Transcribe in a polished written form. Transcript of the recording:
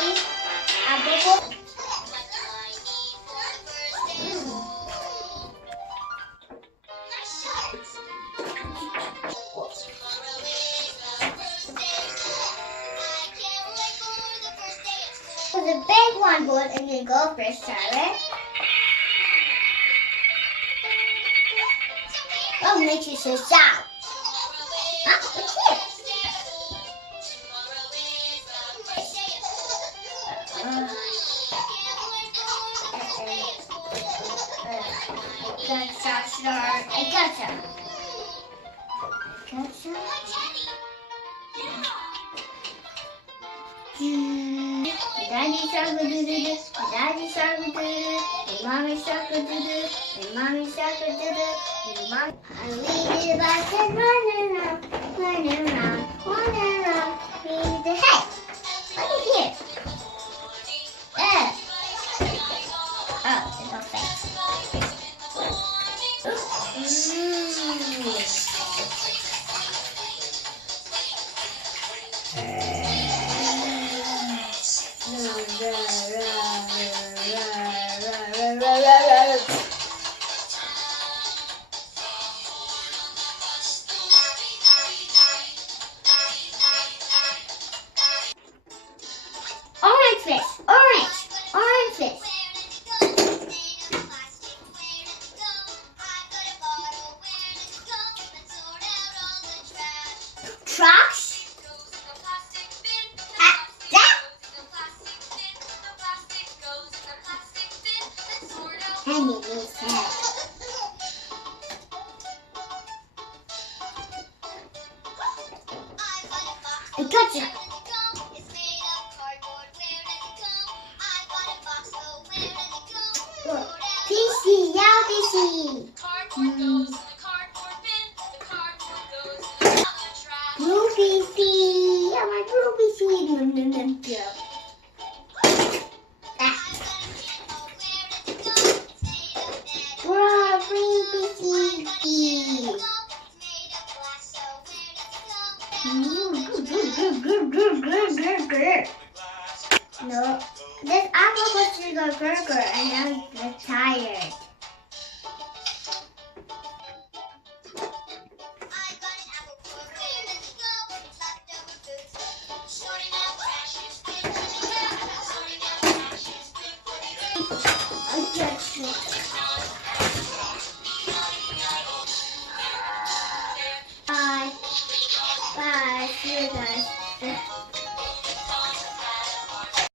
see? Apple. For the big one board, I'm gonna go first, Tyler. Oh, makes you so sound. Ah, what's here? I got some. Daddy shark do this, Daddy shark do this, Mommy shark do this, Mommy shark do this, Mommy. I lead it back and run around, lead the hey, look here. Oh, it's all fast. Orange fish, orange fish. Trash. And it is sad. I gotcha. PC, yeah, PC. Blue PC. I want blue PC. No, this apple was to go burger and now he's tired. Bye. Bye. See you guys.